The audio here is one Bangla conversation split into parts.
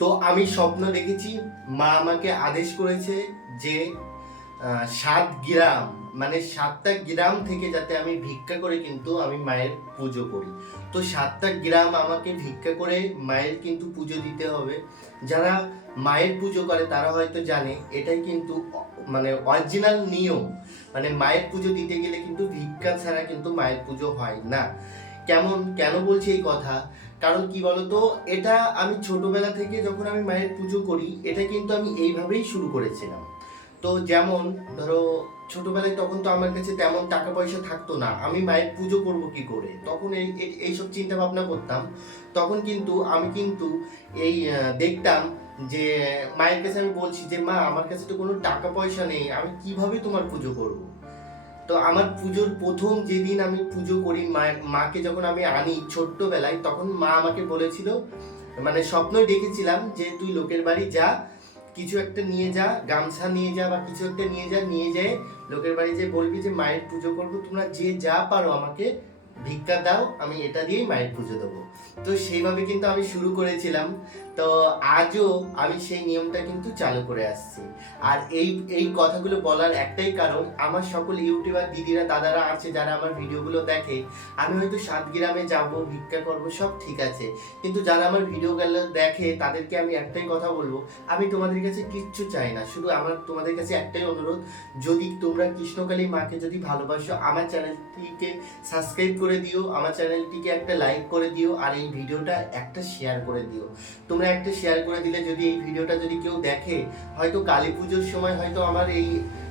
তো আমি স্বপ্ন দেখেছি, মা আমাকে আদেশ করেছে যে সাত গ্রাম মানে সাতটা গ্রাম থেকে যাতে আমি ভিক্ষা করে কিন্তু আমি মায়ের পুজো করি। তো সাতটা গ্রাম আমাকে ভিক্ষা করে মায়ের কিন্তু পুজো দিতে হবে। যারা মায়ের পুজো করে তারা হয়তো জানে, এটাই কিন্তু মানে অরিজিনাল নিয়ম। মানে মায়ের পুজো দিতে গেলে কিন্তু ভিক্ষা ছাড়া কিন্তু মায়ের পুজো হয় না। কেমন? কেন বলছি এই কথা? কারণ কি বলতো, এটা আমি ছোটবেলা থেকে যখন আমি মায়ের পুজো করি, এটা কিন্তু আমি এইভাবেই শুরু করেছিলাম। তো যেমন ধরো, ছোটবেলায় তখন তো আমার কাছে তেমন টাকা পয়সা থাকতো না, আমি মায়ের পুজো করব কি করে? তখন এই, এই- এইসব চিন্তা ভাবনা করতাম। তখন কিন্তু আমি কিন্তু এই দেখতাম যে মায়ের কাছে আমি বলছি যে, মা, আমার কাছে তো কোনো টাকা পয়সা নেই, আমি কীভাবে তোমার পুজো করব? তো আমার পুজোর প্রথম যেদিন আমি পুজো করি মাকে যখন আমি আনি ছোট্টবেলায়, তখন মা আমাকে বলেছিল মানে স্বপ্নই দেখেছিলাম যে তুই লোকের বাড়ি যা, কিছু একটা নিয়ে যা, গামছা নিয়ে যা বা কিছু একটা নিয়ে যা, নিয়ে যায় লোকের বাড়ি যে বলবি যে, মায়ের পুজো করব, তোমরা যে যা পারো আমাকে ভিক্ষা দাও, আমি এটা দিয়েই মায়ের পুজো দেবো। তো সেইভাবে কিন্তু আমি শুরু করেছিলাম। তো আজও আমি সেই নিয়মটা কিন্তু চালু করে আসছি। আর এই এই কথাগুলো বলার একটাই কারণ, আমার সকল ইউটিউবার দিদিরা, দাদারা আছে যারা আমার ভিডিওগুলো দেখে, আমি হয়তো সাত গ্রামে যাব, ভিক্ষা করব, সব ঠিক আছে। কিন্তু যারা আমার ভিডিওগুলো দেখে, তাদেরকে আমি একটাই কথা বলব, আমি তোমাদের কাছে কিচ্ছু চাই না। শুধু আমার, তোমাদের কাছে একটাই অনুরোধ, যদি তোমরা কৃষ্ণকালী মাকে যদি ভালোবাসো, আমার চ্যানেলটিকে সাবস্ক্রাইব করে দিও, আমার চ্যানেলটিকে একটা লাইক করে দিও, আর এই ভিডিওটা একটা শেয়ার করে দিও। তোমরা একটা শেয়ার করে দিলে যদি এই ভিডিওটা যদি কেউ দেখে, হয়তো কালী পুজোর সময় হয়তো আমার এই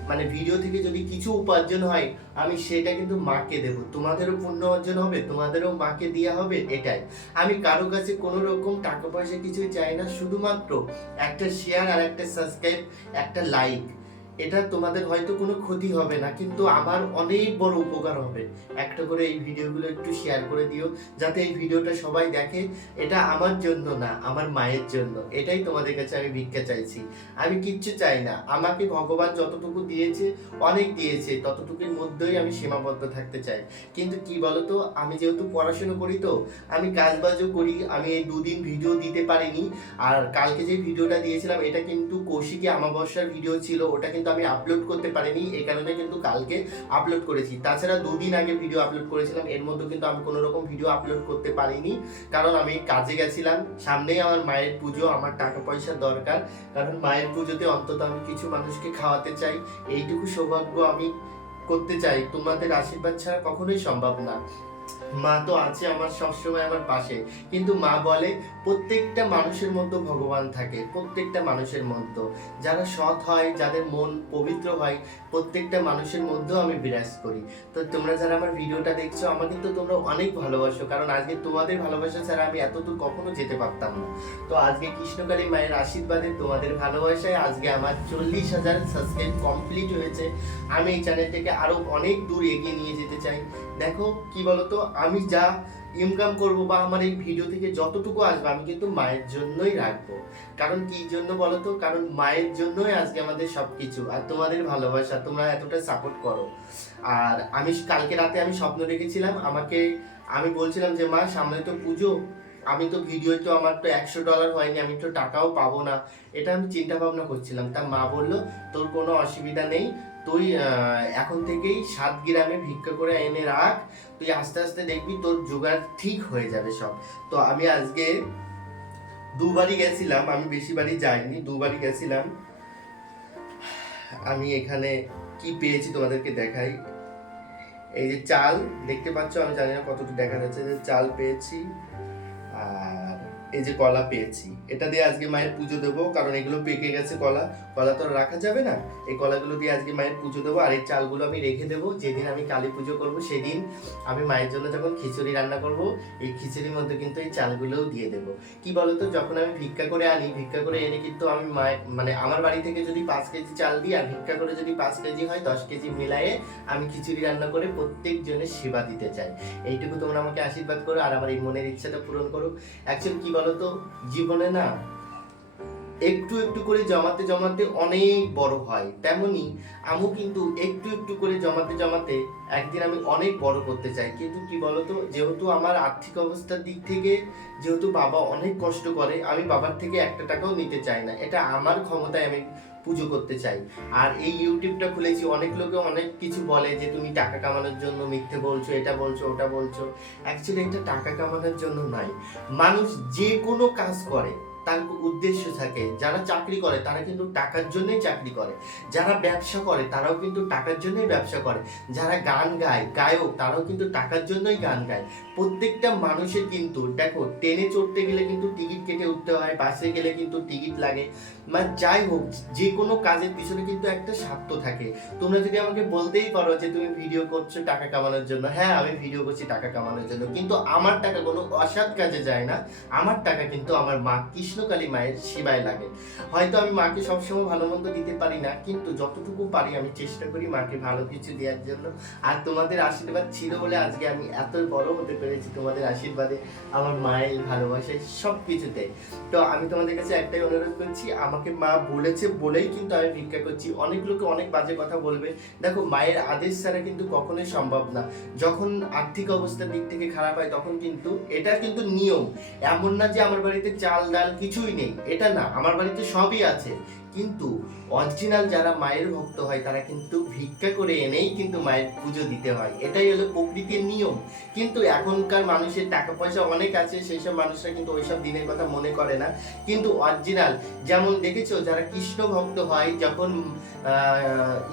মানে ভিডিও থেকে যদি কিছু উপার্জন হয়, আমি সেটা কিন্তু মাকে দেবো। তোমাদেরও পুণ্য অর্জন হবে, তোমাদেরও মাকে দেওয়া হবে, এটাই। আমি কারও কাছে কোনো রকম টাকা পয়সা কিছুই চাই না, শুধুমাত্র একটা শেয়ার আর একটা সাবস্ক্রাইব একটা লাইক এটা তোমাদের হয়তো কোনো ক্ষতি হবে না, কিন্তু আমার অনেক বড় উপকার হবে। একটা করে এই ভিডিওগুলো একটু শেয়ার করে দিও, যাতে এই ভিডিওটা সবাই দেখে, এটা আমার জন্য না, আমার মায়ের জন্য। এটাই তোমাদের কাছে আমি ভিক্ষা চাইছি। আমি কিচ্ছু চাই না। আমাকে ভগবান যতটুকু দিয়েছে, অনেক দিয়েছে, ততটুকুর মধ্যেই আমি সীমাবদ্ধ থাকতে চাই। কিন্তু কি বলতো, আমি যেহেতু পড়াশোনা করি তো, আমি কাজবাজও করি, আমি এই দুদিন ভিডিও দিতে পারিনি। আর কালকে যে ভিডিওটা দিয়েছিলাম, এটা কিন্তু কৌশিকী আমাবস্যার ভিডিও ছিল, ওটা কিন্তু আমি আপলোড করতে পারিনি, এই কারণে কিন্তু কালকে আপলোড করেছি। তাছাড়া দুদিন আগে ভিডিও আপলোড করেছিলাম, এর মধ্যে কিন্তু আমি কোনো রকম ভিডিও আপলোড করতে পারিনি, কারণ আমি কাজে গেছিলাম। সামনেই আমার মায়ের পুজো, আমার টাকা পয়সার দরকার, কারণ মায়ের পুজোতে অন্তত আমি কিছু মানুষকে খাওয়াতে চাই। এইটুকু সৌভাগ্য আমি করতে চাই। তোমাদের আশীর্বাদ ছাড়া কখনোই সম্ভব না। মা তো আছে আমার সবসময় আমার পাশে, কিন্তু মা বলে প্রত্যেকটা মানুষের মধ্যে ভগবান থাকে, প্রত্যেকটা মানুষের মধ্যে। যারা সৎ হয়, যাদের মন পবিত্র হয়, প্রত্যেকটা মানুষের মধ্যেও আমি বিরাজ করি। তো তোমরা যারা আমার ভিডিওটা দেখছ, আমাকে তো তোমরা অনেক ভালোবাসো, কারণ আজকে তোমাদের ভালোবাসা ছাড়া আমি এতদূর কখনো যেতে পারতাম না। তো আজকে কৃষ্ণকালী মায়ের আশীর্বাদে তোমাদের ভালোবাসায় আজকে আমার চল্লিশ হাজার সাবস্ক্রাইব কমপ্লিট হয়েছে। আমি এই চ্যানেলটাকে আরও অনেক দূর এগিয়ে নিয়ে যেতে চাই। দেখো, কি বলতো? আমি যা ইনকাম করব বা আমার এই ভিডিও থেকে যতটুকু আসবে, আমি কিন্তু মায়ের জন্যই রাখব। কারণ কি জন্য বলো তো? কারণ মায়ের জন্যই আজকে আমাদের সব কিছু আর তোমাদের ভালোবাসা, তোমরা এতটা সাপোর্ট করো। আর আমি কালকে রাতে আমি স্বপ্ন দেখেছিলাম, আমাকে, আমি বলছিলাম যে, মা, সামনে তো পুজো। আমি তো ভিডিও তো আমার তো একশো ডলার হয়নি, আমি তো টাকাও পাবো না। এটা আমি চিন্তা ভাবনা করছিলাম। তা মা বলল, তোর কোনো অসুবিধা নেই তুই এখন থেকেই সাত গ্রামে ভিক্ষা করে এনে রাখ। তুই আস্তে আস্তে দেখবি তোর জোগাড় ঠিক হয়ে যাবে সব। তো আমি আজকে দুবারই গেছিলাম, আমি বেশি বাড়ি যাইনি, দুবারই গেছিলাম। আমি এখানে কি পেয়েছি তোমাদেরকে দেখাই। এই যে চাল, দেখতে পাচ্ছ? আমি জানি না কতটুকু দেখা যাচ্ছে যে চাল পেয়েছি। এই যে কলা পেয়েছি, এটা দিয়ে আজকে মায়ের পুজো দেবো, কারণ এগুলো পেকে গেছে কলা কলা তো রাখা যাবে না। এই কলাগুলো দিয়ে আজকে মায়ের পুজো দেবো, আর এই চালগুলো আমি রেখে দেবো, যেদিন আমি কালী পুজো করব সেদিন আমি মায়ের জন্য যখন খিচুড়ি রান্না করব, এই খিচুড়ির মধ্যে কিন্তু এই চালগুলোও দিয়ে দেবো। কি বলতো, যখন আমি ভিক্ষা করে আনি, ভিক্ষা করে এনে কিন্তু আমি মায়ের মানে আমার বাড়ি থেকে যদি পাঁচ কেজি চাল দিই, আর ভিক্ষা করে যদি পাঁচ কেজি হয়, দশ কেজি মিলায়ে আমি খিচুড়ি রান্না করে প্রত্যেক জনের সেবা দিতে চাই। এইটুকু তোমরা আমাকে আশীর্বাদ করো, আর আমার এই মনের ইচ্ছাটা পূরণ করো। অ্যাকচুয়ালি কি বলতো? জীবনে না একটু একটু করে জমাতে জমাতে অনেক বড় হয়। তেমনি আমিও কিন্তু একটু একটু করে জমাতে জমাতে একদিন আমি অনেক বড় করতে চাই। কিন্তু কি বলতো? যেহেতু আমার আর্থিক অবস্থার দিক থেকে যেহেতু বাবা অনেক কষ্ট করে, আমি বাবার থেকে একটা টাকাও নিতে চাই না। এটা আমার ক্ষমতায় আমি পুজো করতে চাই। আর এই ইউটিউবটা খুলেছি, অনেক লোকে অনেক কিছু বলে যে, তুমি টাকা কামানোর জন্য মিথ্যে বলছো, এটা বলছো, ওটা বলছো। অ্যাকচুয়ালি এটা টাকা কামানোর জন্য নয়। মানুষ যে কোনো কাজ করে তার উদ্দেশ্য থাকে। যারা চাকরি করে, তারা কিন্তু টাকার জন্যই চাকরি করে। যারা ব্যবসা করে, তারাও কিন্তু টাকার জন্যই ব্যবসা করে। যারা গান গায়, গায়ক, তারাও কিন্তু টাকার জন্যই গান গায়। প্রত্যেকটা মানুষের কিন্তু, দেখো, ট্রেনে চড়তে গেলে কিন্তু টিকিট কেটে উঠতে হয়, বাসে গেলে কিন্তু টিকিট লাগে। মানে যাই হোক, যে কোনো কাজের পিছনে কিন্তু একটা স্বার্থ থাকে। তোমরা যদি আমাকে বলতেই পারো যে তুমি ভিডিও করছ টাকা কামানোর জন্য হ্যাঁ আমি ভিডিও করছি টাকা কামানোর জন্য। কিন্তু আমার টাকা কোনো অসৎ কাজে যায় না। আমার টাকা কিন্তু আমার মা কৃষ্ণকালী মায়ের সেবায় লাগে। হয়তো আমি মাকে সবসময় ভালো মন্দ দিতে পারি না, কিন্তু যতটুকু পারি আমি চেষ্টা করি মাকে ভালো কিছু দেওয়ার জন্য। আর তোমাদের আশীর্বাদ ছিল বলে আজকে আমি এত বড় হতে পেরেছি তোমাদের আশীর্বাদে, আমার মায়ের ভালোবাসায় সব কিছুতে তো আমি তোমাদের কাছে একটাই অনুরোধ করছি, আমাকে মা বলেছে বলেই কিন্তু আমি ভিক্ষা করছি। অনেক লোকে অনেক বাজে কথা বলবে। দেখো, মায়ের আদেশ ছাড়া কিন্তু কখনোই সম্ভব না। যখন আর্থিক অবস্থার দিক থেকে খারাপ হয়, তখন কিন্তু এটা কিন্তু নিয়ম। এমন না যে আমার বাড়িতে চাল, ডাল কিছুই নেই। এটা না, আমার বাড়িতে সবই আছে। কিন্তু অরিজিনাল যারা মায়ের ভক্ত হয়, তারা কিন্তু ভিক্ষা করে এনেই কিন্তু মায়ের পুজো দিতে হয়। এটাই হলো প্রকৃতির নিয়ম। কিন্তু এখনকার মানুষের টাকা পয়সা অনেক আছে সেই সব মানুষরা কিন্তু ওইসব দিনের কথা মনে করে না। কিন্তু অরিজিনাল যেমন দেখেছ, যারা কৃষ্ণ ভক্ত হয়, যখন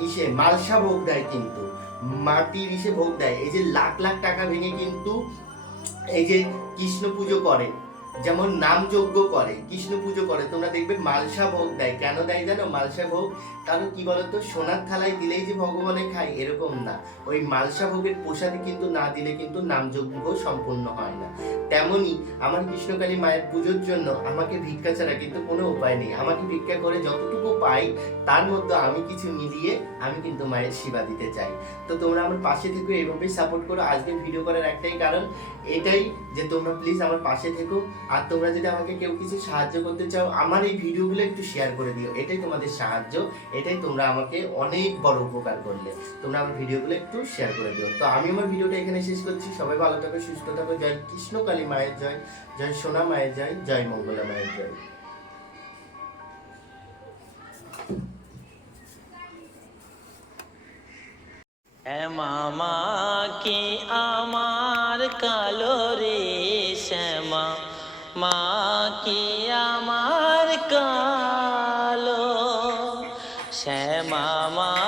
ইসে মালসা ভোগ দেয় কিন্তু, মাটির ইসে ভোগ দেয়, এই যে লাখ লাখ টাকা ভেঙে কিন্তু এই যে কৃষ্ণ পুজো করে যেমন নাম যজ্ঞ করে, কৃষ্ণ পুজো করে, তোমরা দেখবে মালসা ভোগ দেয়। কেন দেয় জানো? মালসা ভোগ কারণ কি বলতো? সোনার থালায় দিলেই যে ভগবানে খায়, এরকম না। ওই মালসা ভোগের প্রসাদে কিন্তু না দিলে কিন্তু নাম যজ্ঞ সম্পূর্ণ হয় না। তেমনি আমার কৃষ্ণকালী মায়ের পুজোর জন্য আমাকে ভিক্ষা ছাড়া কিন্তু কোনো উপায় নেই। আমাকে ভিক্ষা করে যতটুকু পাই, তার মধ্যে আমি কিছু মিলিয়ে আমি কিন্তু মায়ের সেবা দিতে চাই। তো তোমরা আমার পাশে থেকে এইভাবেই সাপোর্ট করো। আজকে ভিডিও করার একটাই কারণ এটাই যে তোমরা প্লিজ আমার পাশে থেকো। আর তোমরা যদি আমাকে কেউ কিছু সাহায্য করতে চাও, আমার এই ভিডিওগুলো একটু শেয়ার করে দিও। এটাই তোমাদের সাহায্য, এটাই তোমরা আমাকে অনেক বড় উপকার করলে। তোমরা আমার ভিডিওগুলো একটু শেয়ার করে দিও। তো আমি আমার ভিডিওটা এখানে শেষ করছি। সবাই ভালো থাকো, সুস্থ থাকো। জয় কৃষ্ণকালী মায়ের জয় জয় সোনা মায়ের জয় জয় মঙ্গলা মায়ের জয়। 车妈妈。